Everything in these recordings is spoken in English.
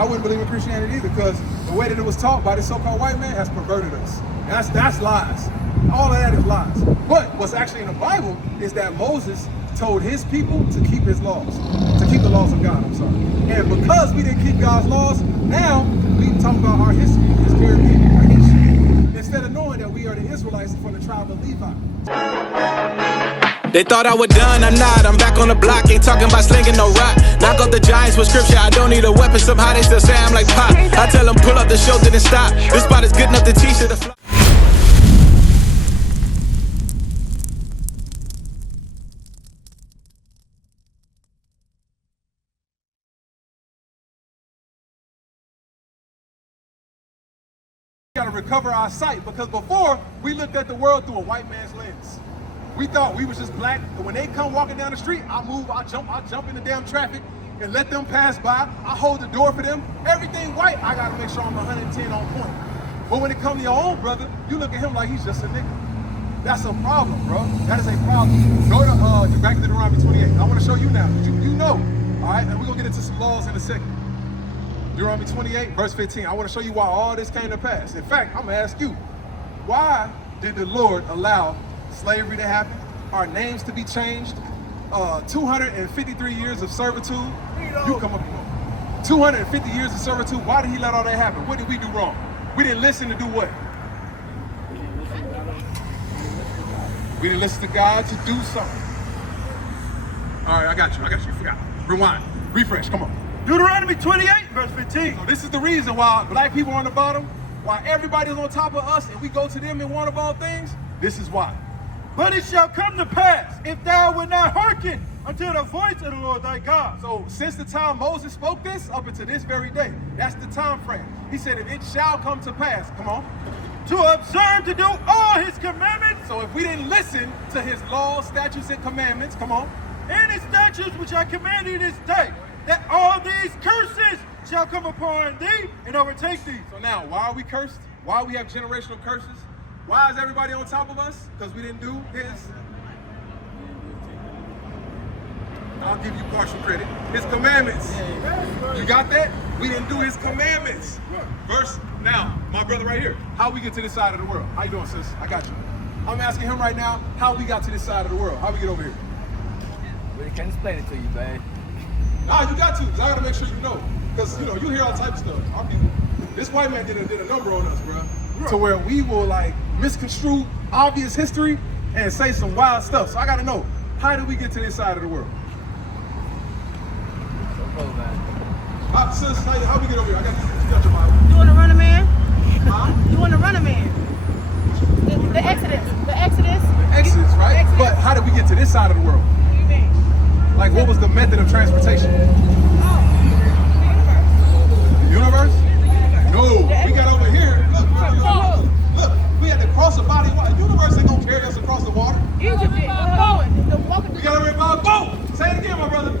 I wouldn't believe in Christianity either, because the way that it was taught by this so-called white man has perverted us. That's lies. All of that is lies. But what's actually in the Bible is that Moses told his people to keep his laws, to keep the laws of God, I'm sorry. And because we didn't keep God's laws, now we talk about our history, this Caribbean, our history, instead of knowing that we are the Israelites from the tribe of Levi. They thought I was done, I'm not. I'm back on the block, ain't talking about slinging no rock. Knock out the giants with scripture, I don't need a weapon. Somehow they still say I'm like Pop. I tell them pull up, the show didn't stop. This spot is good enough to teach it to fly. We gotta recover our sight, because before we looked at the world through a white man's lens. We thought we was just black, and when they come walking down the street, I move, I jump in the damn traffic and let them pass by. I hold the door for them. Everything white, I gotta make sure I'm 110 on point. But when it comes to your own brother, you look at him like he's just a nigga. That's a problem, bro. That is a problem. Go to back to Deuteronomy 28. I want to show you now. You know, all right? And we're gonna get into some laws in a second. Deuteronomy 28, verse 15. I want to show you why all this came to pass. In fact, I'm gonna ask you, why did the Lord allow slavery to happen, our names to be changed, 253 years of servitude? You come up here. 250 years of servitude. Why did he let all that happen? What did we do wrong? We didn't listen to do what? We didn't listen to God to do something. All right, I got you, forgot. Rewind, refresh, come on. Deuteronomy 28, verse 15. So this is the reason why black people are on the bottom, why everybody's on top of us, and we go to them in one of all things. This is why. But it shall come to pass, if thou wilt not hearken unto the voice of the Lord thy God. So since the time Moses spoke this, up until this very day, that's the time frame. He said, if it shall come to pass, come on, to observe to do all his commandments. So if we didn't listen to his laws, statutes, and commandments, come on, and his statutes which I command you this day, that all these curses shall come upon thee and overtake thee. So now, why are we cursed? Why we have generational curses? Why is everybody on top of us? Because we didn't do his, I'll give you partial credit, his commandments. You got that? We didn't do his commandments. Verse, now, my brother right here, how we get to this side of the world? How you doing, sis? I got you. I'm asking him right now, how we got to this side of the world? How we get over here? We can explain it to you, babe. Nah, you got to, because I got to make sure you know. Because, you know, you hear all type of stuff. Our people, this white man did a number on us, bro. To where we will, like, misconstrue obvious history and say some wild stuff. So I got to know, how did we get to this side of the world? Sis, how we get over here? I got your Bible. You want to run a man? Huh? You want to run a man? The Exodus. The Exodus. The Exodus, right? Exodus. But how did we get to this side of the world? What do you mean? Like, what was the method of transportation? Universe? No, we got over here. Look, we had to cross a body of water. Universe ain't gonna carry us across the water. Egypt did. We got over here by a boat. Say it again, my brother.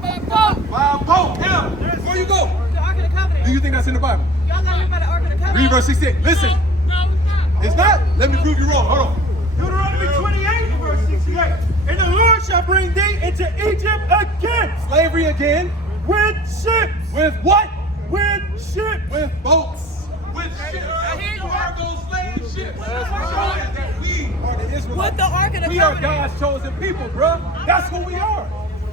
by a boat. By a boat. Now, where you go? The Ark of the Covenant. Do you think that's in the Bible? Y'all got me by the Ark of the Covenant. Read verse 16. Listen. No, it's not. It's not? Let me prove you wrong. Hold on. Deuteronomy 28, verse 68. And the Lord shall bring thee into Egypt again. Slavery again. With ships. With what? With ships. With boats. With ships. Cargo slave ships. Showing that we are the Israelites. What the Ark of the We are Covenant? God's chosen people, bro. That's who we are.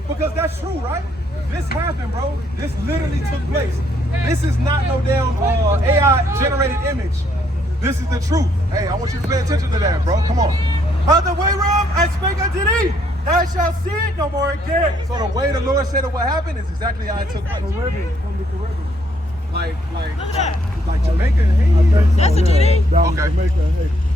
Because that's true, right? This happened, bro. This literally took place. This is not no damn AI generated image. This is the truth. Hey, I want you to pay attention to that, bro. Come on. By the way whereof I spake unto thee, thou shalt see it no more again. So the way the Lord said it what happened is exactly how it took place. Like Jamaica and Haiti. That's what you need. Okay.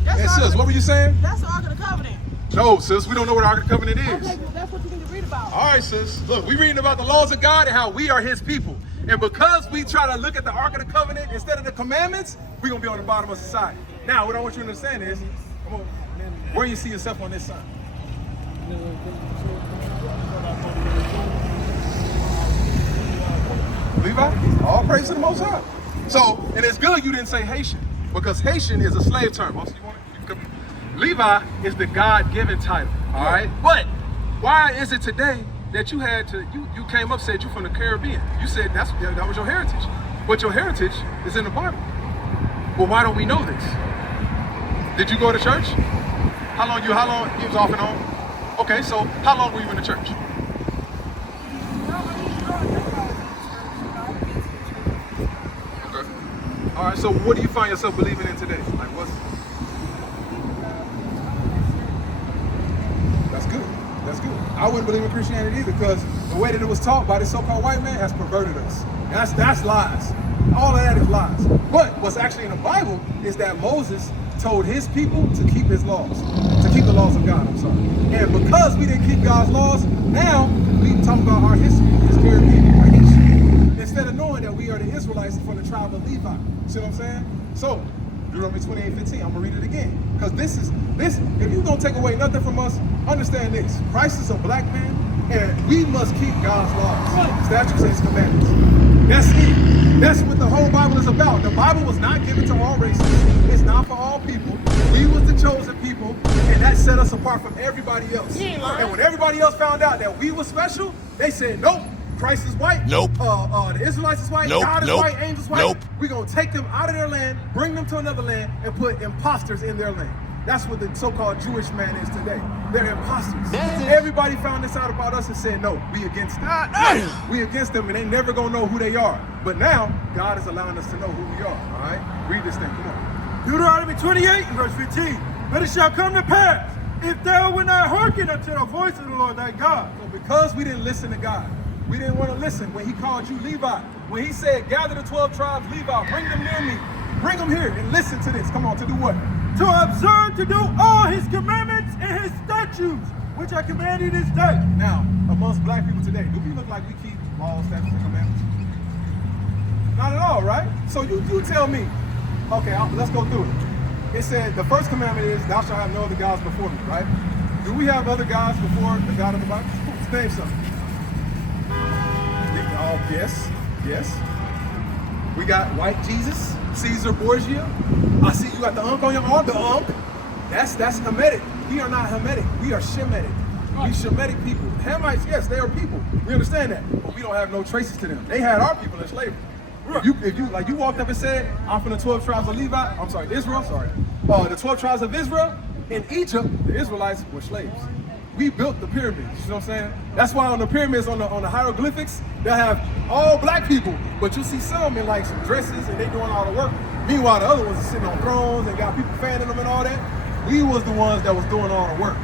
Hey, sis, what were you saying? That's the Ark of the Covenant. No, sis, we don't know what the Ark of the Covenant is. Okay, well, that's what you need to read about. All right, sis. Look, we're reading about the laws of God and how we are his people. And because we try to look at the Ark of the Covenant instead of the commandments, we're going to be on the bottom of society. Now, what I want you to understand is, come on, where you see yourself on this side? Levi? All praise to the Most High. So, and it's good you didn't say Haitian, because Haitian is a slave term. Also, Levi is the God-given title, all right? But why is it today that you had to, you came up, said you from the Caribbean? You said that was your heritage. But your heritage is in the Bible. Well, why don't we know this? Did you go to church? How long? You was off and on? Okay, so how long were you in the church? Okay. All right, so what do you find yourself believing in today? Like what's... That's good. That's good. I wouldn't believe in Christianity either because the way that it was taught by this so-called white man has perverted us. That's lies. All of that is lies. But what's actually in the Bible is that Moses told his people to keep his laws, to keep the laws of God, I'm sorry. And because we didn't keep God's laws, now we talk about our history is Caribbean, our history. Instead of knowing that we are the Israelites from the tribe of Levi. See what I'm saying? So, Deuteronomy 28:15, I'm gonna read it again. Because this, if you're gonna take away nothing from us, understand this. Christ is a black man, and we must keep God's laws, statutes, and his commandments. That's it. That's what the whole Bible is about. The Bible was not given to all races. It's not for all people. We was the chosen people, and that set us apart from everybody else. And when everybody else found out that we were special, they said, nope, Christ is white. Nope. The Israelites is white. Nope. God is Nope. white. Angels white. Nope. We're going to take them out of their land, bring them to another land, and put imposters in their land. That's what the so-called Jewish man is today. They're imposters. Everybody found this out about us and said, no, we against them. We against them, and they never gonna know who they are. But now, God is allowing us to know who we are, all right? Read this thing, come on. Deuteronomy 28, verse 15. But it shall come to pass, if thou wilt not hearken unto the voice of the Lord thy God. So because we didn't listen to God, we didn't want to listen when he called you Levi, when he said, gather the 12 tribes, Levi, bring them near me. Bring them here and listen to this. Come on, to do what? To observe to do all his commandments and his statutes, which I command you this day. Now, amongst black people today, do we look like we keep laws, statutes, and commandments? Not at all, right? So you tell me. Okay, let's go through it. It said the first commandment is, thou shalt have no other gods before me, right? Do we have other gods before the God of the Bible? Name something. Yes, yes. We got white Jesus, Caesar Borgia. I see you got the unk on your arm, the unk. That's Hamitic. We are not Hamitic. We are Shemitic. We Shemitic people. Hamites, yes, they are people. We understand that, but we don't have no traces to them. They had our people in slavery. If you walked up and said, I'm from the 12 tribes of Levi, I'm sorry, Israel, sorry. The 12 tribes of Israel, in Egypt, the Israelites were slaves. We built the pyramids, you know what I'm saying? That's why on the pyramids, on the hieroglyphics, they have all black people, but you see some in like some dresses and they doing all the work. Meanwhile, the other ones are sitting on thrones and got people fanning them and all that. We was the ones that was doing all the work.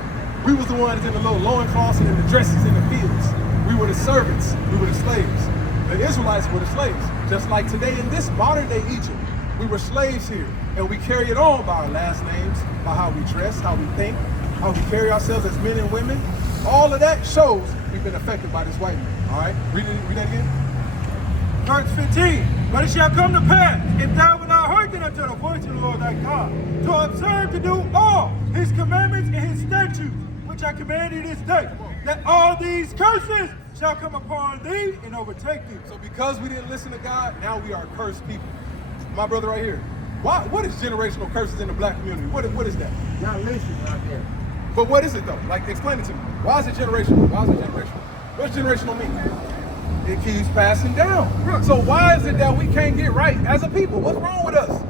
We was the ones in the little loincloths and in the dresses in the fields. We were the servants, we were the slaves. The Israelites were the slaves. Just like today in this modern day Egypt, we were slaves here. And we carry it on by our last names, by how we dress, how we think, how we carry ourselves as men and women. All of that shows we've been affected by this white man. All right, read that again. Verse 15. But it shall come to pass, if thou wilt not hearken unto the voice of the Lord thy God, to observe to do all his commandments and his statutes, which I command thee this day, that all these curses shall come upon thee and overtake thee. So because we didn't listen to God, now we are cursed people. My brother right here. What is generational curses in the black community? What is that? Y'all listen right there. But what is it though? Like, explain it to me. Why is it generational? Why is it generational? What's generational mean? It keeps passing down. So why is it that we can't get right as a people? What's wrong with us?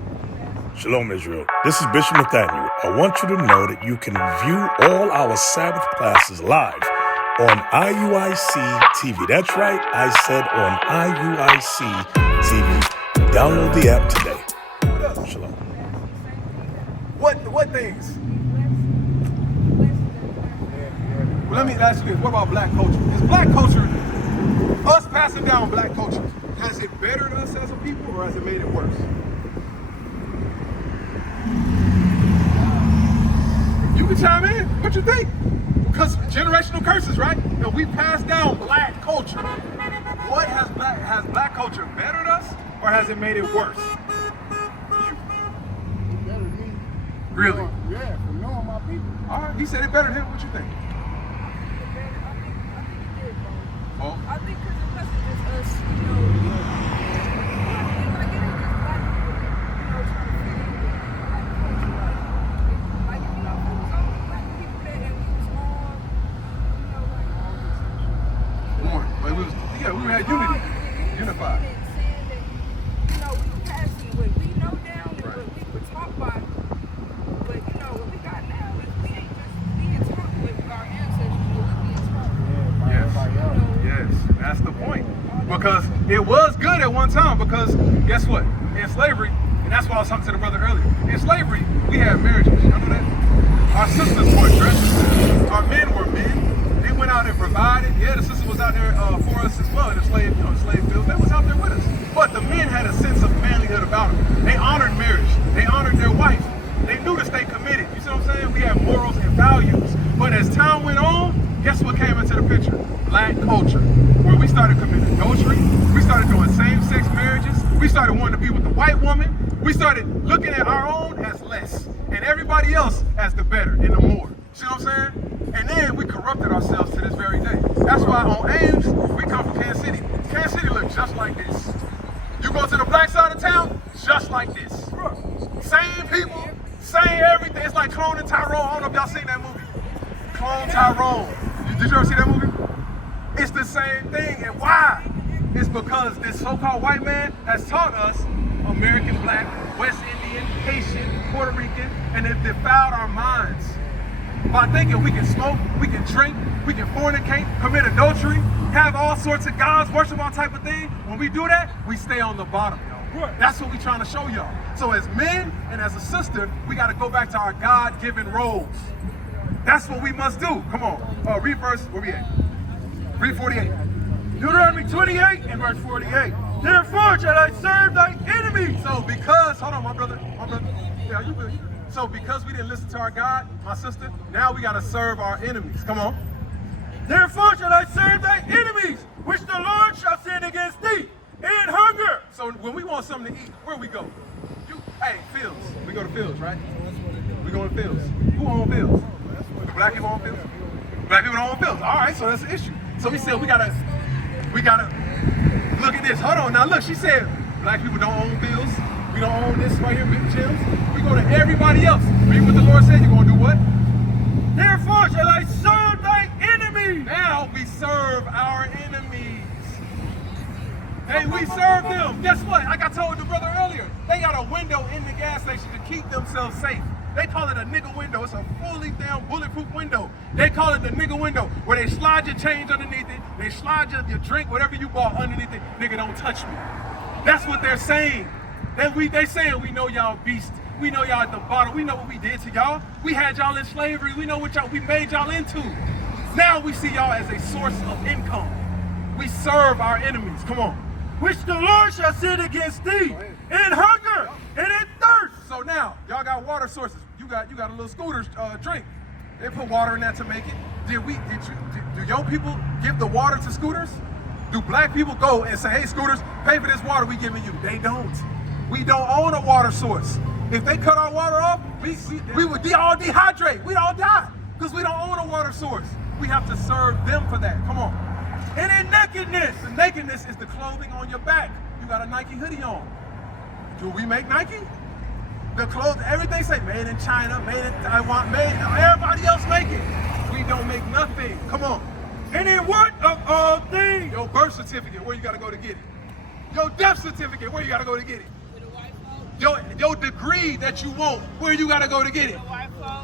Shalom, Israel. This is Bishop Nathaniel. I want you to know that you can view all our Sabbath classes live on IUIC TV. That's right, I said on IUIC TV. Download the app today. Shalom. What things? Well, let me ask you this. What about black culture? Is black culture, us passing down black culture, has it bettered us as a people or has it made it worse? You can chime in. What you think? Because generational curses, right? And we pass down black culture. What has black culture bettered us or has it made it worse? It bettered me. Really? Yeah, for knowing my people. All right, he said it bettered him. What you think? Oh. I think because it wasn't just us, you know, like it was just black people, you know, trying to fit in with black culture. Like, you know, it was only black people that and we was all, you know, like all this. Born. Like we had unity. Unified. it was good at one time because guess what? In slavery, and that's why I was talking to the brother earlier. In slavery, we had marriages. Y'all know that? Our sisters wore dresses. Our men were men. They went out and provided. Yeah, the sister was out there for us as well in the slave fields. They was out there with us. But the men had a sense of manlyhood about them. They honored marriage. They honored their wife. They knew to stay committed. You see what I'm saying? We had morals and values. But as time went on, guess what came into the picture? Black culture, where we started committing adultery. We started doing same-sex marriages. We started wanting to be with the white woman. We started looking at our own as less and everybody else as the better and the more. See what I'm saying? And then we corrupted ourselves to this very day. That's why on Ames, we come from Kansas City. Kansas City looks just like this. You go to the black side of town, just like this. Same people, same everything. It's like Clone and Tyrone. I don't know if y'all seen that movie. Clone Tyrone. Did you ever see that movie? It's the same thing. And why? It's because this so-called white man has taught us American black, West Indian, Haitian, Puerto Rican, and it defiled our minds by thinking we can smoke, we can drink, we can fornicate, commit adultery, have all sorts of gods, worship all type of thing. When we do that, we stay on the bottom, y'all. That's what we're trying to show y'all. So as men and as a sister, we got to go back to our God-given roles. That's what we must do. Come on. Read verse, where we at? Read 48. Deuteronomy 28 and verse 48. Therefore shall I serve thy enemies. So because, hold on, my brother. Yeah, you good. So because we didn't listen to our God, my sister, now we got to serve our enemies. Come on. Therefore shall I serve thy enemies, which the Lord shall send against thee in hunger. So when we want something to eat, where we go? Hey, fields. We go to fields, right? We go to fields. Who own fields? The black people own fields? Black people don't own fields. All right, so that's the issue. So we said we gotta look at this. Hold on, now look, she said black people don't own fields. We don't own this right here, big gems. We go to everybody else. Read what the Lord said. You're gonna do what? Therefore shall I serve thy enemies. Now we serve our enemies. Hey, we serve them. Guess what? Like I told the brother earlier, they got a window in the gas station to keep themselves safe. They call it a nigga window. It's a fully damn bulletproof window. They call it the nigga window, where they slide your change underneath it. They slide your drink, whatever you bought underneath it. Nigga, don't touch me. That's what they're saying. They saying we know y'all beast. We know y'all at the bottom. We know what we did to y'all. We had y'all in slavery. We know what we made y'all into. Now we see y'all as a source of income. We serve our enemies. Come on. Which the Lord shall send against thee in hunger and in thirst. So now, y'all got water sources. You got a little scooter drink. They put water in that to make it. Do your people give the water to scooters? Do black people go and say, hey, scooters, pay for this water we giving you? They don't. We don't own a water source. If they cut our water off, we would all dehydrate. We'd all die because we don't own a water source. We have to serve them for that. Come on. And then nakedness. The nakedness is the clothing on your back. You got a Nike hoodie on. Do we make Nike? The clothes, everything say made in China, made in Taiwan, everybody else make it. We don't make nothing. Come on. And in what of all things? Your birth certificate, where you gotta go to get it. Your death certificate, where you gotta go to get it. Your degree that you want, where you gotta go to get it.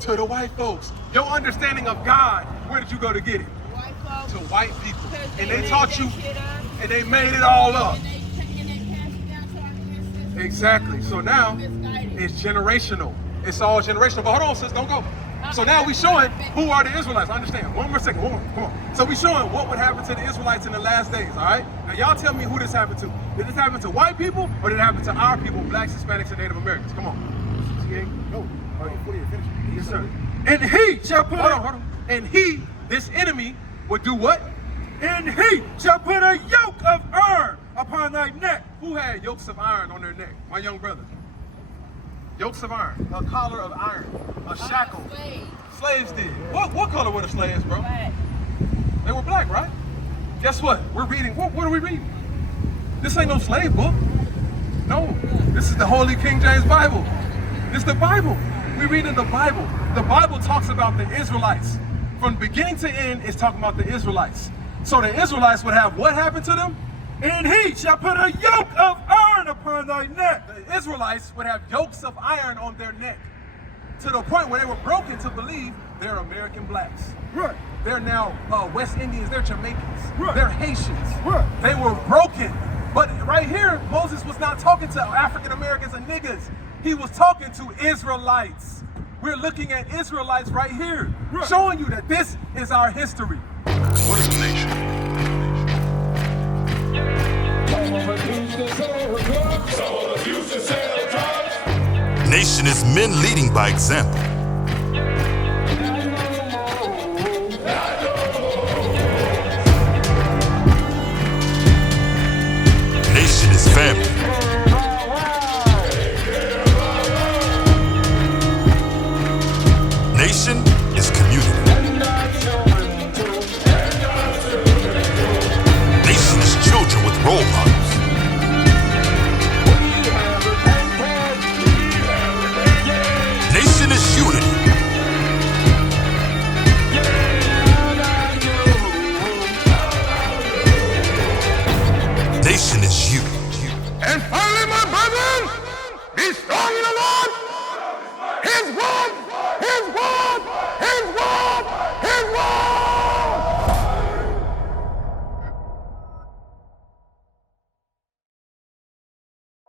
To the white folks. Your understanding of God, where did you go to get it? To white people. And they taught you, and they made it all up. Exactly. So now it's generational. It's all generational. But hold on, sis, don't go. So now we showing who are the Israelites. Understand? One more second. Come on. So we showing what would happen to the Israelites in the last days. All right. Now y'all tell me who this happened to. Did this happen to white people or did it happen to our people, blacks, Hispanics, and Native Americans? Come on. No. All right, finish. Yes, sir. And he shall put Hold on. And he, this enemy, would do what? And he shall put a yoke of iron upon thy neck. Who had yokes of iron on their neck? My young brother. Yokes of iron, a collar of iron, a shackle. Slaves did. What color were the slaves, bro? Black. They were black, right? Guess what? We're reading. What are we reading? This ain't no slave book. No, this is the Holy King James Bible. This is the Bible. We're reading the Bible. The Bible talks about the Israelites. From beginning to end, it's talking about the Israelites. So the Israelites would have what happened to them? And he shall put a yoke of iron upon thy neck. The Israelites would have yokes of iron on their neck to the point where they were broken to believe they're American blacks. Right. They're now West Indians, they're Jamaicans, Right. they're Haitians. Right. They were broken But right here, Moses was not talking to African Americans and niggas. He was talking to Israelites. We're looking at Israelites right here, showing you that this is our history. What is a nation? Nation is men leading by example. Nation is family. Nation is community. Nation is children with role models. Nation is unity. Nation is you. And finally, my brother, be strong.